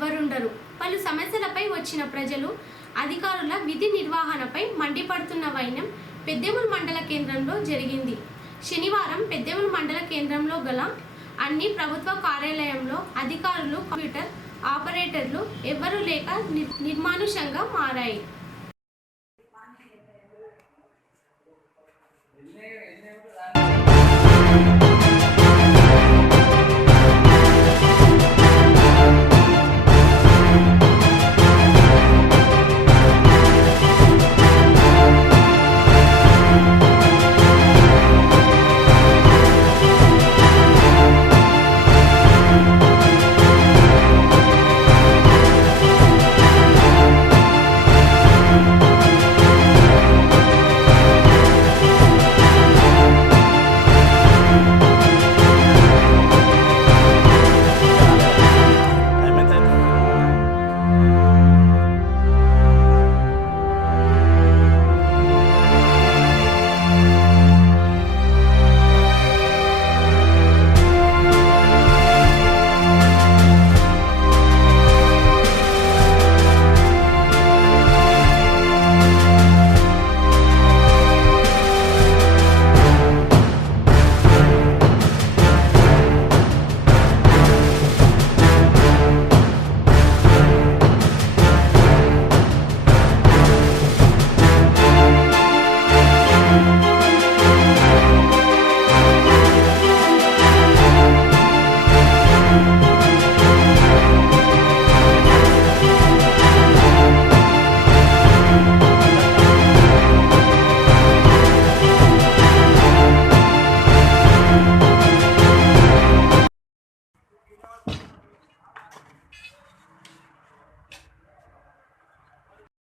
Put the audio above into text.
ఎవరుండరు. పలు సమస్యలపై వచ్చిన ప్రజలు అధికారుల విధి నిర్వహణపై మండిపడుతున్న వైనం పెద్దేముల్ మండల కేంద్రంలో జరిగింది. శనివారం పెద్దేముల్ మండల కేంద్రంలో గల అన్ని ప్రభుత్వ కార్యాలయంలో అధికారులు, కంప్యూటర్ ఆపరేటర్లు ఎవ్వరూ లేక నిర్మానుష్యంగా మారాయి.